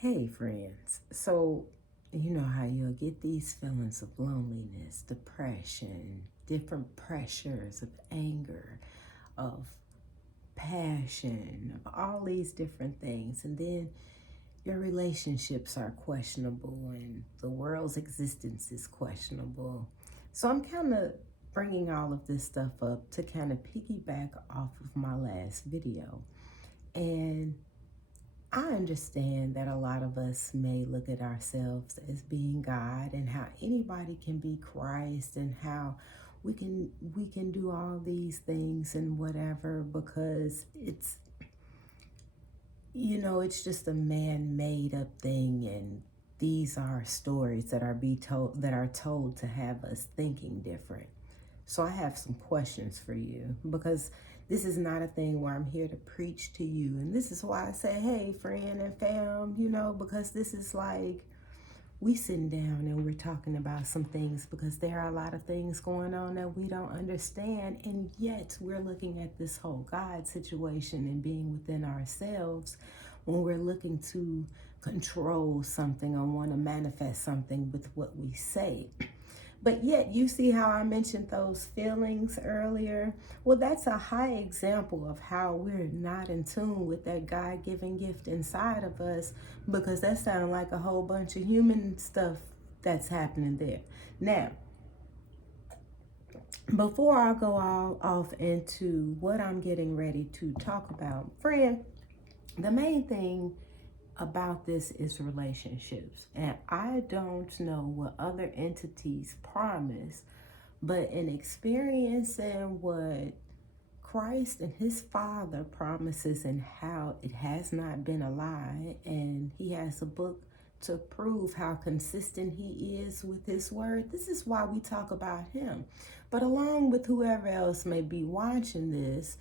Hey, friends. So, you know how you'll get these feelings of loneliness, depression, different pressures of anger, of passion, of all these different things. And then your relationships are questionable and the world's existence is questionable. So, I'm kind of bringing all of this stuff up to kind of piggyback off of my last video. And I understand that a lot of us may look at ourselves as being God and how anybody can be Christ and how we can do all these things and whatever because it's just a man-made up thing, and these are stories that are told to have us thinking different. So I have some questions for you because this is not a thing where I'm here to preach to you. And this is why I say, hey, friend and fam, because this is like we sitting down and we're talking about some things because there are a lot of things going on that we don't understand. And yet we're looking at this whole God situation and being within ourselves when we're looking to control something or want to manifest something with what we say. But yet, you see how I mentioned those feelings earlier? Well, that's a high example of how we're not in tune with that God given gift inside of us because that sounds like a whole bunch of human stuff that's happening there. Now, before I go all off into what I'm getting ready to talk about, friend, the main thing about this is relationships. And I don't know what other entities promise, but in experiencing what Christ and his Father promises and how it has not been a lie, and he has a book to prove how consistent he is with his word. This is why we talk about him. But along with whoever else may be watching this,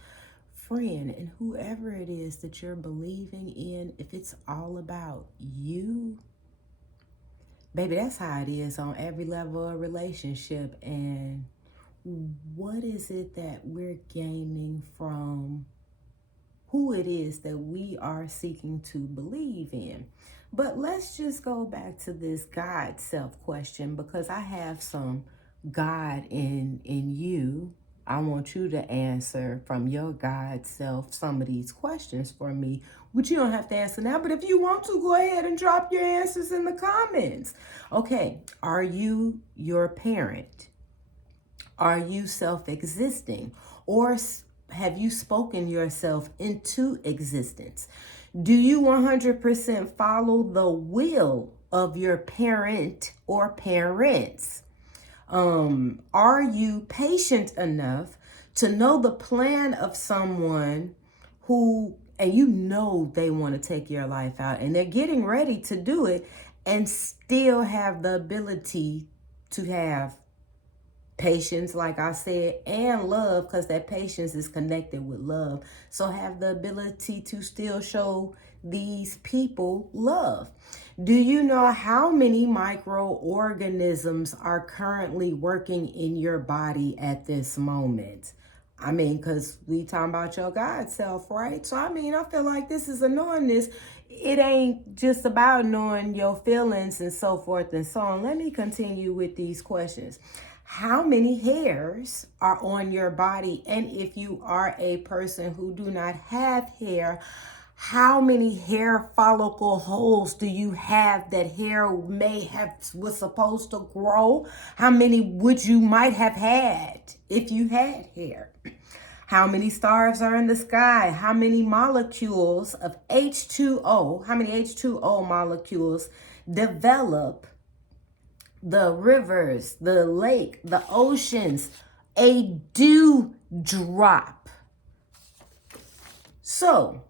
friend, and whoever it is that you're believing in, if it's all about you, baby, that's how it is on every level of relationship. And what is it that we're gaining from who it is that we are seeking to believe in? But let's just go back to this God self question because I have some God in you. I want you to answer from your God self some of these questions for me, which you don't have to answer now. But if you want to, go ahead and drop your answers in the comments. Okay, are you your parent? Are you self existing? Or have you spoken yourself into existence? Do you 100% follow the will of your parent or parents? Are you patient enough to know the plan of someone and you know they want to take your life out and they're getting ready to do it and still have the ability to have patience, like I said, and love, because that patience is connected with love. So have the ability to still show these people love. Do you know how many microorganisms are currently working in your body at this moment? I mean, because we talking about your God self, right? So, I mean, I feel like this is a knowing this. It ain't just about knowing your feelings and so forth and so on. Let me continue with these questions. How many hairs are on your body? And if you are a person who do not have hair, how many hair follicle holes do you have that hair was supposed to grow? How many would you might have had if you had hair? How many stars are in the sky? How many molecules of H2O, how many H2O molecules develop the rivers, the lake, the oceans, a dew drop? So,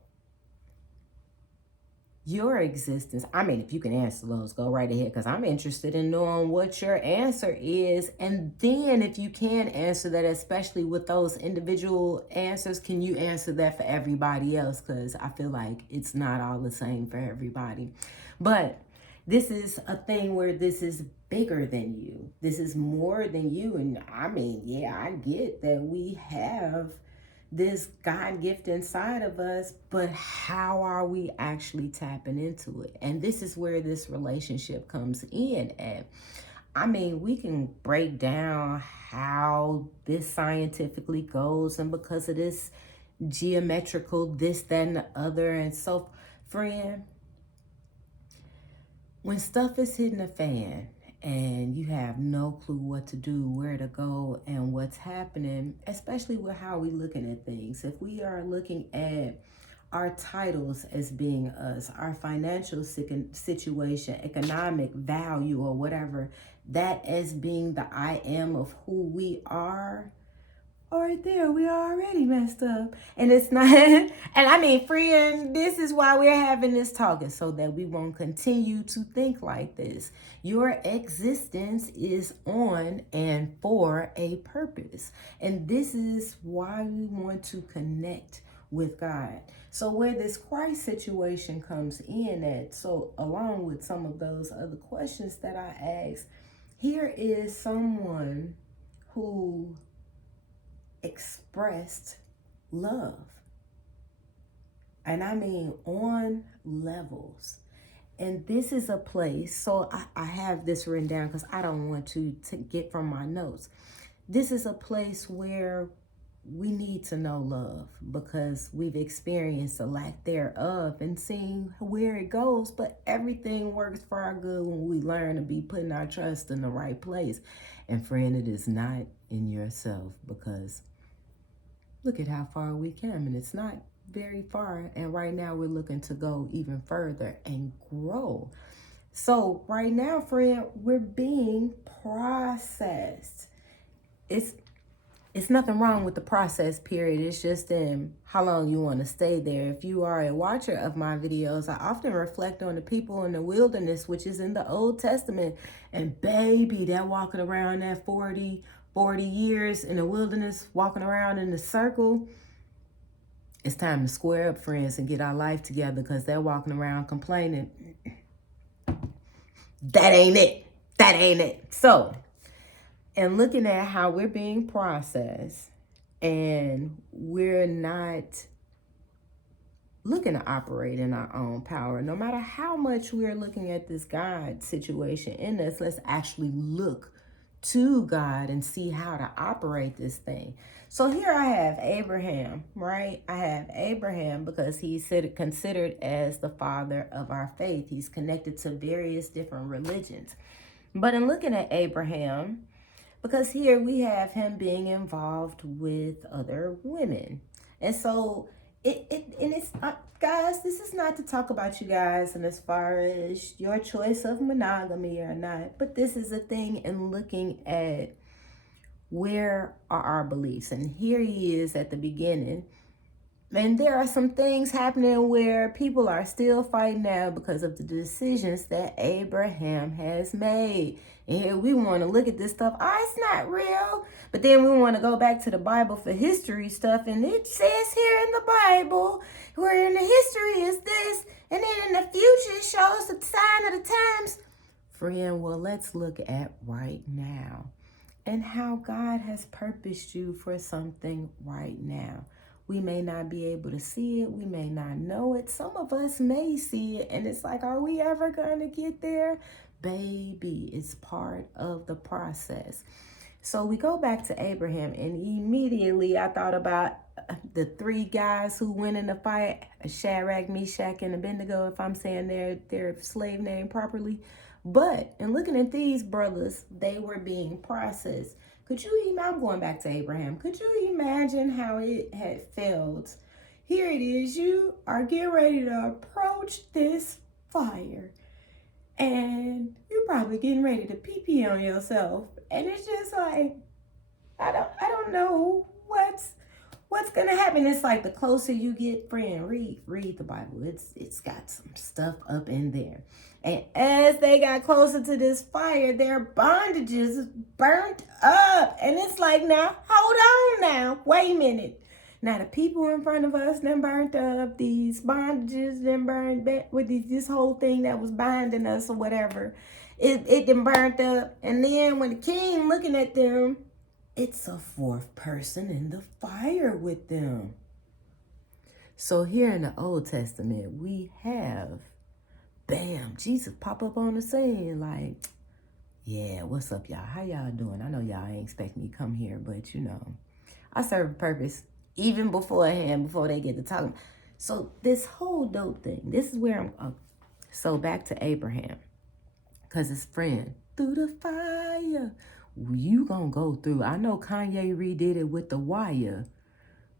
your existence, I mean, if you can answer those, go right ahead because I'm interested in knowing what your answer is. And then, if you can answer that, especially with those individual answers, can you answer that for everybody else? Because I feel like it's not all the same for everybody. But this is a thing where this is bigger than you. This is more than you. And I mean, yeah, I get that we have this God gift inside of us, but how are we actually tapping into it? And this is where this relationship comes in at. I mean, we can break down how this scientifically goes, and because of this geometrical, this, that, and the other. And so, friend, when stuff is hitting the fan and you have no clue what to do, where to go, and what's happening, especially with how we looking at things. If we are looking at our titles as being us, our financial situation, economic value, or whatever, that as being the I am of who we are, right there, we are already messed up. And it's not, and I mean, friend, this is why we're having this talking, so that we won't continue to think like this. Your existence is on and for a purpose. And this is why we want to connect with God. So where this Christ situation comes in at, so along with some of those other questions that I asked, here is someone who expressed love. And I mean on levels. And this is a place, so I have this written down because I don't want to get from my notes. This is a place where we need to know love because we've experienced a lack thereof and seeing where it goes. But everything works for our good when we learn to be putting our trust in the right place. And friend, it is not in yourself, because look at how far we came, and it's not very far. And right now we're looking to go even further and grow. So right now, friend, we're being processed. It's nothing wrong with the process, period. It's just in how long you want to stay there. If you are a watcher of my videos, I often reflect on the people in the wilderness, which is in the Old Testament. And baby, they're walking around that 40 years in the wilderness, walking around in a circle. It's time to square up, friends, and get our life together, because they're walking around complaining. That ain't it. That ain't it. So, and looking at how we're being processed, and we're not looking to operate in our own power, no matter how much we're looking at this God situation in us, let's actually look to God and see how to operate this thing. So here I have Abraham, right? I have Abraham because he's considered as the father of our faith. He's connected to various different religions. But in looking at Abraham, because here we have him being involved with other women. And so it's guys, this is not to talk about you guys and as far as your choice of monogamy or not, but this is a thing in looking at where are our beliefs. And here he is at the beginning. And there are some things happening where people are still fighting now because of the decisions that Abraham has made. And here we want to look at this stuff. Oh, it's not real. But then we want to go back to the Bible for history stuff. And it says here in the Bible, where in the history is this. And then in the future, it shows the sign of the times. Friend, well, let's look at right now and how God has purposed you for something right now. We may not be able to see it. We may not know it. Some of us may see it. And it's like, are we ever going to get there? Baby, it's part of the process. So we go back to Abraham, and immediately I thought about the three guys who went in the fight, Shadrach, Meshach, and Abednego, if I'm saying their slave name properly. But in looking at these brothers, they were being processed. Could you imagine? I'm going back to Abraham. Could you imagine how it had felt? Here it is. You are getting ready to approach this fire, and you're probably getting ready to pee on yourself. And it's just like, I don't know what's gonna happen. It's like the closer you get, friend, read the Bible. It's got some stuff up in there. And as they got closer to this fire, their bondages burnt up. And it's like, now, hold on now. Wait a minute. Now, the people in front of us, them burnt up. These bondages, them burned back with this whole thing that was binding us or whatever. It them burnt up. And then when the king looking at them, it's a fourth person in the fire with them. So here in the Old Testament, we have, bam, Jesus pop up on the scene like, yeah, what's up, y'all? How y'all doing? I know y'all ain't expect me to come here, but you know, I serve a purpose even beforehand, before they get to talking. So this whole dope thing, this is where so back to Abraham, because his friend, through the fire, you gonna go through. I know Kanye redid it with The Wire,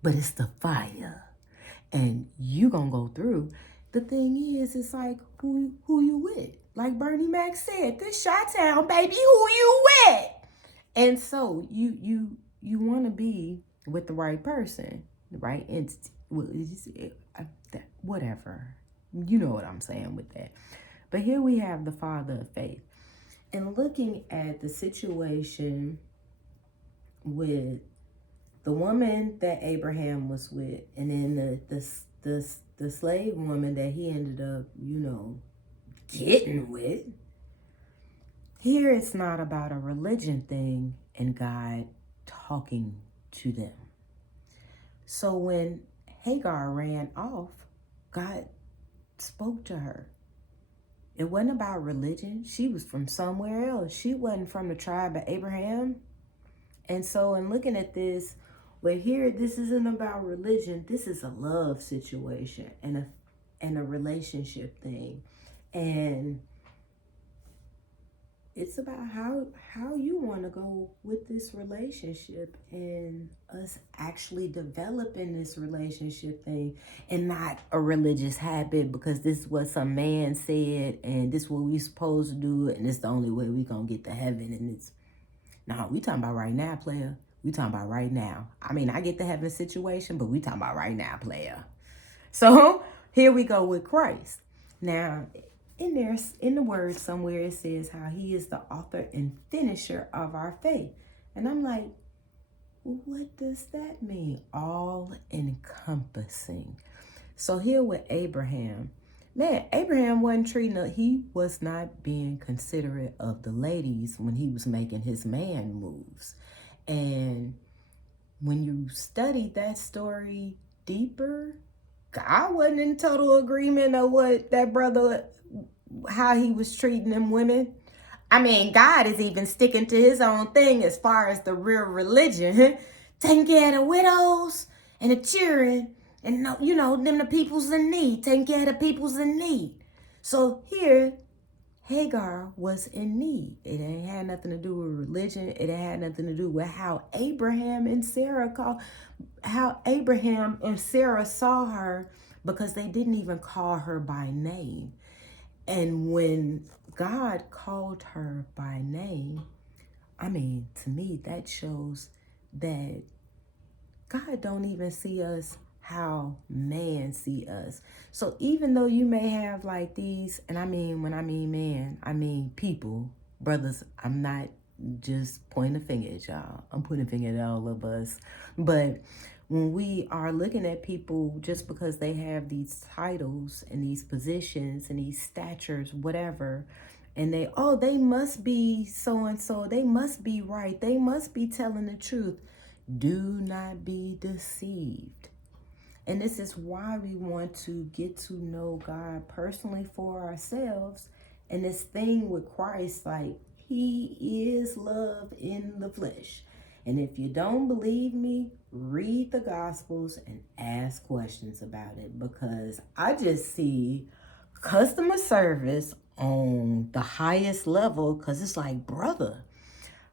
but it's the fire. And you gonna go through. The thing is, it's like, who you with? Like Bernie Mac said, this Chi-Town, baby, who you with? And so you want to be with the right person, the right entity, whatever. You know what I'm saying with that. But here we have the father of faith. And looking at the situation with the woman that Abraham was with, and then the slave woman that he ended up, getting with. Here it's not about a religion thing and God talking to them. So when Hagar ran off, God spoke to her. It wasn't about religion. She was from somewhere else. She wasn't from the tribe of Abraham. And so in looking at this, well, here, this isn't about religion. This is a love situation and a relationship thing. And it's about how you want to go with this relationship and us actually developing this relationship thing, and not a religious habit because this is what some man said and this is what we supposed to do and it's the only way we gonna get to heaven. And it's, no, we talking about right now, player. We talking about right now. I mean, I get the heaven situation, but we talking about right now, player. So here we go with Christ. Now, in the word somewhere, it says how he is the author and finisher of our faith. And I'm like, what does that mean? All encompassing. So here with Abraham, man, Abraham wasn't he was not being considerate of the ladies when he was making his man moves. And when you study that story deeper, I wasn't in total agreement of what that brother, how he was treating them women. I mean, God is even sticking to his own thing as far as the real religion. Taking care of the widows and the children and, them the people's in need. Taking care of the people's in need. So here, Hagar was in need. It ain't had nothing to do with religion. It had nothing to do with how Abraham and Sarah saw her, because they didn't even call her by name. And when God called her by name, I mean, to me, that shows that God don't even see us how man see us. So even though you may have like these, and I mean, when I mean man, I mean people, brothers, I'm not just pointing a finger at y'all. I'm pointing a finger at all of us. But when we are looking at people just because they have these titles and these positions and these statures, whatever, and they must be so-and-so, they must be right, they must be telling the truth. Do not be deceived. And this is why we want to get to know God personally for ourselves. And this thing with Christ, like, he is love in the flesh. And if you don't believe me, read the Gospels and ask questions about it, because I just see customer service on the highest level, because it's like, brother,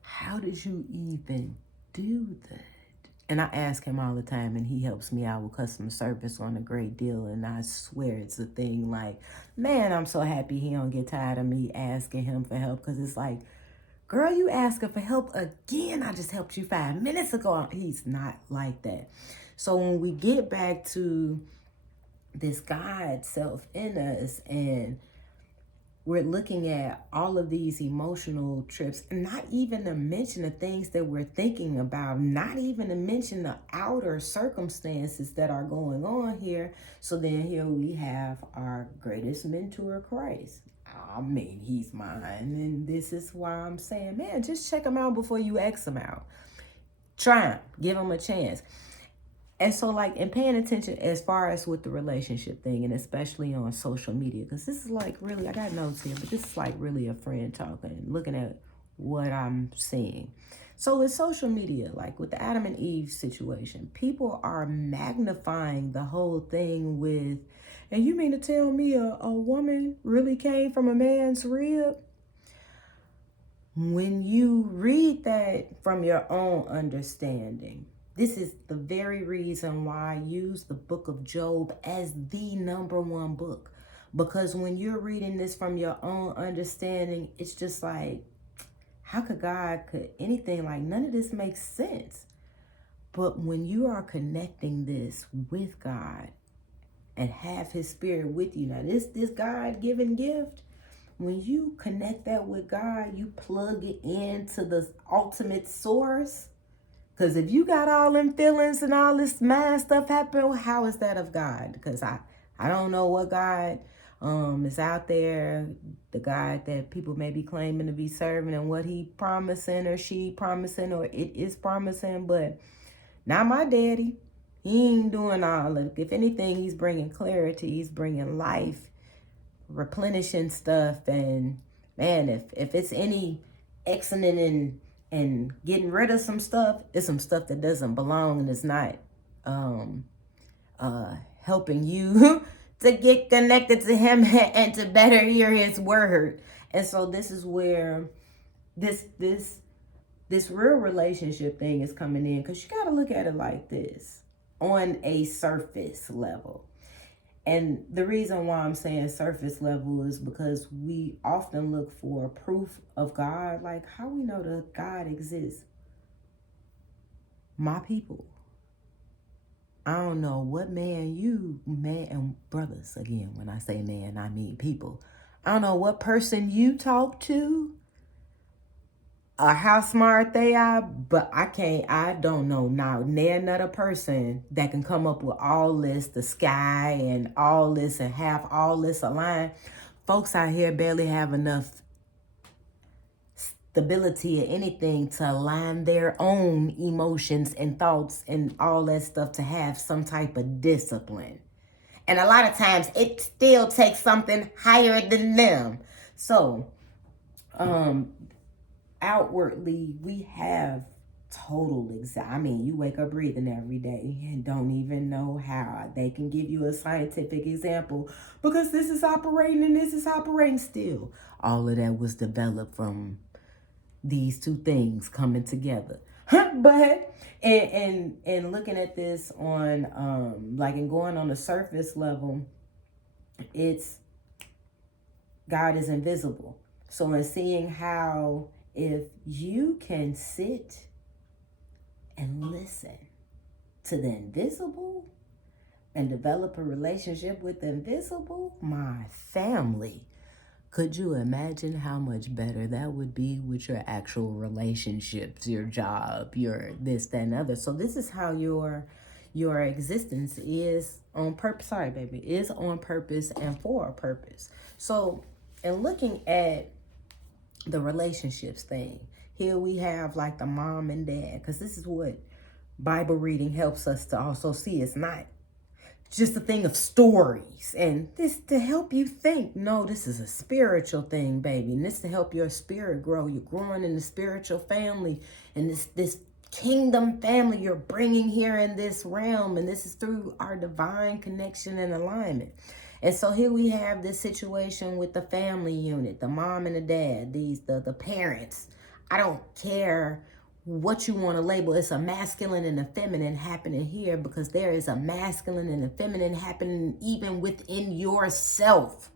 how did you even do that? And I ask him all the time, and he helps me out with customer service on a great deal. And I swear it's a thing. Like, man, I'm so happy he don't get tired of me asking him for help, because it's like, girl, you asking for help again? I just helped you 5 minutes ago. He's not like that. So when we get back to this God self in us, and we're looking at all of these emotional trips, and not even to mention the things that we're thinking about, not even to mention the outer circumstances that are going on here. So then here we have our greatest mentor, Christ. I mean, he's mine. And this is why I'm saying, man, just check him out before you X him out. Try them. Give them a chance. And so, like, and paying attention as far as with the relationship thing, and especially on social media, because this is like really, I got notes here, but this is like really a friend talking, looking at what I'm seeing. So with social media, like with the Adam and Eve situation, people are magnifying the whole thing with, and you mean to tell me a woman really came from a man's rib? When you read that from your own understanding, this is the very reason why I use the book of Job as the number one book. Because when you're reading this from your own understanding, it's just like, how could anything, like, none of this makes sense. But when you are connecting this with God and have his spirit with you, now this God-given gift, when you connect that with God, you plug it into the ultimate source. Because if you got all them feelings and all this mind stuff happening, how is that of God? Because I don't know what God is out there, the God that people may be claiming to be serving, and what he promising or she promising or it is promising, but not my daddy. He ain't doing all of it. If anything, he's bringing clarity. He's bringing life, replenishing stuff. And man, if it's any excellent and getting rid of some stuff, it's some stuff that doesn't belong and it's not helping you to get connected to him and to better hear his word. And so this is where this real relationship thing is coming in, because you got to look at it like this on a surface level. And the reason why I'm saying surface level is because we often look for proof of God. Like, how we know that God exists? My people. I don't know what man and brothers, again, when I say man, I mean people. I don't know what person you talk to or how smart they are, but I don't know now another person that can come up with all this, the sky and all this, and have all this aligned. Folks out here barely have enough stability or anything to align their own emotions and thoughts and all that stuff to have some type of discipline. And a lot of times it still takes something higher than them. So, outwardly, we have total anxiety. I mean, you wake up breathing every day and don't even know how. They can give you a scientific example because this is operating and this is operating still. All of that was developed from these two things coming together. But and looking at this on like, and going on the surface level, it's God is invisible. So in seeing how, if you can sit and listen to the invisible and develop a relationship with the invisible, my family, could you imagine how much better that would be with your actual relationships, your job, your this, that, and other? So this is how your existence is on purpose. Sorry, baby, is on purpose and for a purpose. So, in looking at the relationships thing, here we have like the mom and dad, because this is what Bible reading helps us to also see. It's not just a thing of stories and this to help you think. No, this is a spiritual thing, baby. And this to help your spirit grow. You're growing in the spiritual family, and this kingdom family you're bringing here in this realm. And this is through our divine connection and alignment. And so here we have this situation with the family unit, the mom and the dad, the parents. I don't care what you want to label. It's a masculine and a feminine happening here, because there is a masculine and a feminine happening even within yourself.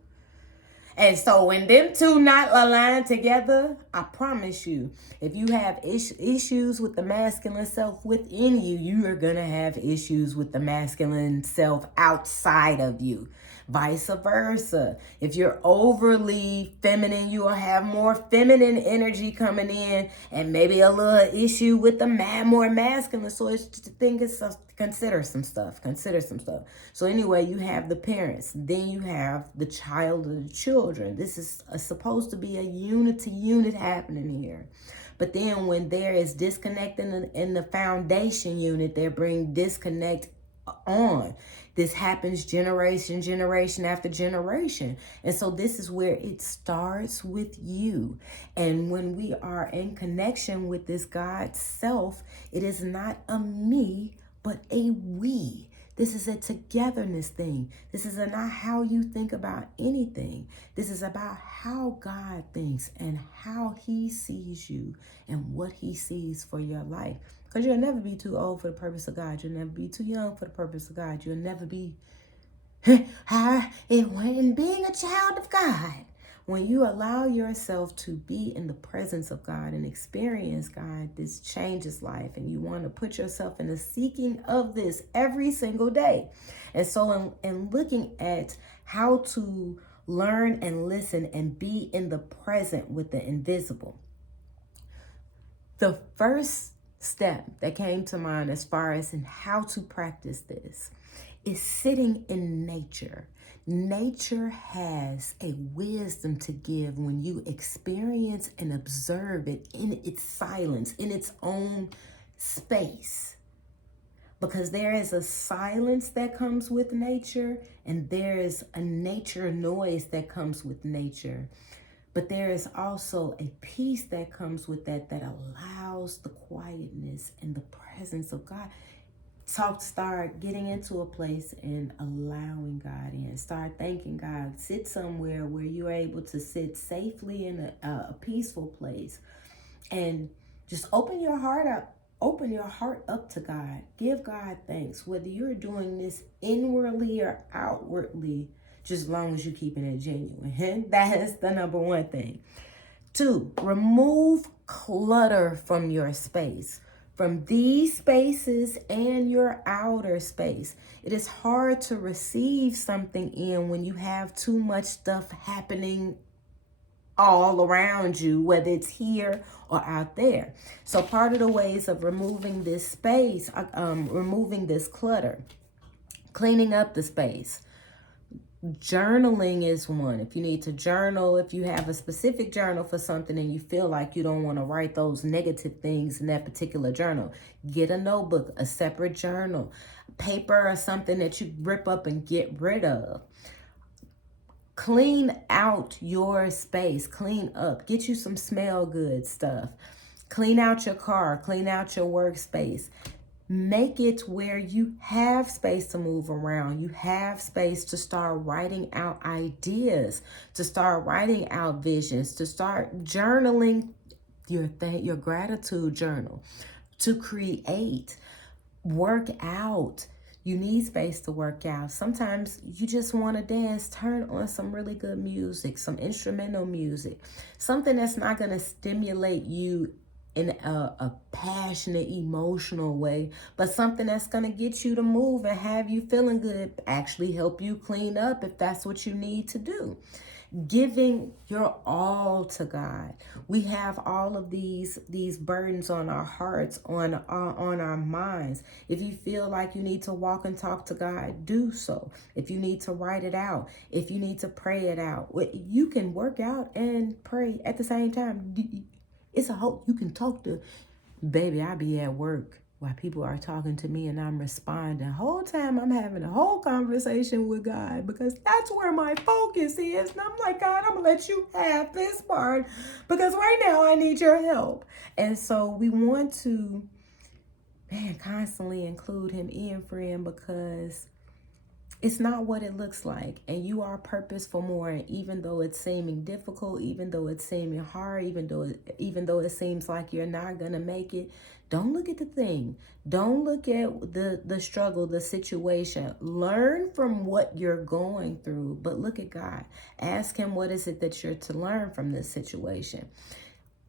And so when them two not aligned together, I promise you, if you have issues with the masculine self within you, you are going to have issues with the masculine self outside of you. vice versa. If you're overly feminine, you will have more feminine energy coming in, and maybe a little issue with the more masculine. So it's just, consider some stuff. So anyway, you have the parents, then you have the child or the children. This is supposed to be a unit happening here. But then when there is disconnect in the foundation unit, they bring disconnect on. This happens generation after generation. And so this is where it starts with you. And when we are in connection with this God self, it is not a me, but a we. This is a togetherness thing. This is not how you think about anything. This is about how God thinks and how he sees you and what he sees for your life. Because you'll never be too old for the purpose of God. You'll never be too young for the purpose of God. You'll never be when being a child of God. When you allow yourself to be in the presence of God and experience God, this changes life. And you want to put yourself in the seeking of this every single day. And so in looking at how to learn and listen and be in the present with the invisible, the first step that came to mind as far as in how to practice this is sitting in nature. Nature has a wisdom to give when you experience and observe it in its silence, in its own space. Because there is a silence that comes with nature, and there is a nature noise that comes with nature. But there is also a peace that comes with that allows the quietness and the presence of God. Start getting into a place and allowing God in. Start thanking God. Sit somewhere where you're able to sit safely in a peaceful place, and just open your heart up. Open your heart up to God. Give God thanks, whether you're doing this inwardly or outwardly, just as long as you're keeping it genuine. That is the number one thing. 2, remove clutter from your space. From these spaces and your outer space. It is hard to receive something in when you have too much stuff happening all around you, whether it's here or out there. So part of the ways of removing this space, removing this clutter, cleaning up the space. Journaling is one. If you need to journal, if you have a specific journal for something and you feel like you don't want to write those negative things in that particular journal, get a notebook, a separate journal, paper or something that you rip up and get rid of. Clean out your space, clean up, get you some smell good stuff. Clean out your car, clean out your workspace. Make it where you have space to move around. You have space to start writing out ideas, to start writing out visions, to start journaling your gratitude journal, to create, work out. You need space to work out. Sometimes you just want to dance. Turn on some really good music, some instrumental music, something that's not going to stimulate you in a passionate, emotional way, but something that's going to get you to move and have you feeling good, actually help you clean up if that's what you need to do. Giving your all to God. We have all of these burdens on our hearts, on our minds. If you feel like you need to walk and talk to God, do so. If you need to write it out, if you need to pray it out, you can work out and pray at the same time. It's a hope you can talk to. Baby, I be at work while people are talking to me and I'm responding. The whole time I'm having a whole conversation with God, because that's where my focus is. And I'm like, God, I'm going to let you have this part because right now I need your help. And so we want to, constantly include him in, friend, because it's not what it looks like. And you are purpose for more. And even though it's seeming difficult, even though it's seeming hard, even though it seems like you're not going to make it, don't look at the thing. Don't look at the struggle, the situation. Learn from what you're going through, but look at God. Ask him, what is it that you're to learn from this situation?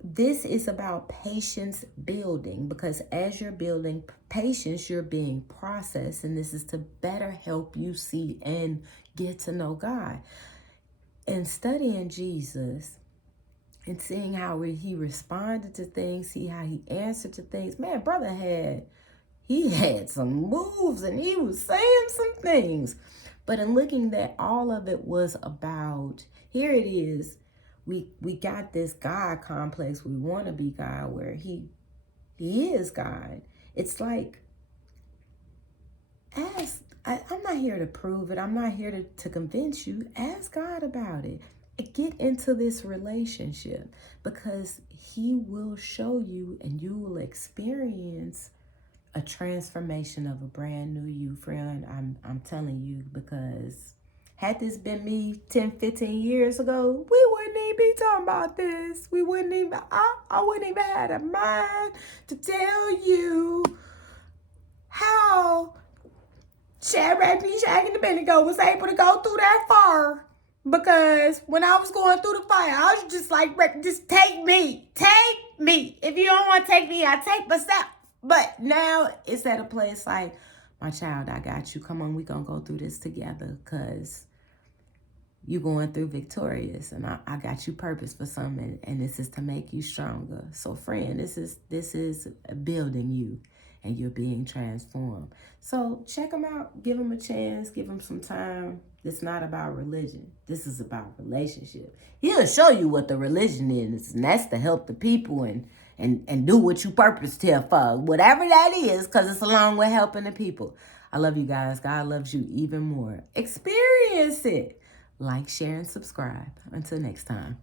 This is about patience building, because as you're building patience, you're being processed, and this is to better help you see and get to know God. And studying Jesus and seeing how he responded to things, see how he answered to things. Man, brother had some moves and he was saying some things. But in looking at all of it was about, here it is, we got this God complex. We want to be God where he is God. It's like, I'm not here to prove it. I'm not here to convince you. Ask God about it. Get into this relationship because he will show you and you will experience a transformation of a brand new you, friend. I'm telling you, because had this been me 10, 15 years ago, we wouldn't even be talking about this. We wouldn't even, I wouldn't even had a mind to tell you how Shadrach, Meshach, and Abednego was able to go through that far. Because when I was going through the fire, I was just like, just take me. Take me. If you don't want to take me, I take myself. But now it's at a place like, my child, I got you. Come on, we going to go through this together because you're going through victorious. And I got you purpose for something. And this is to make you stronger. So, friend, this is building you. And you're being transformed. So check them out. Give them a chance. Give them some time. It's not about religion. This is about relationship. He'll show you what the religion is. And that's to help the people and do what you purposed here for. Whatever that is, because it's along with helping the people. I love you guys. God loves you even more. Experience it. Like, share, and subscribe. Until next time.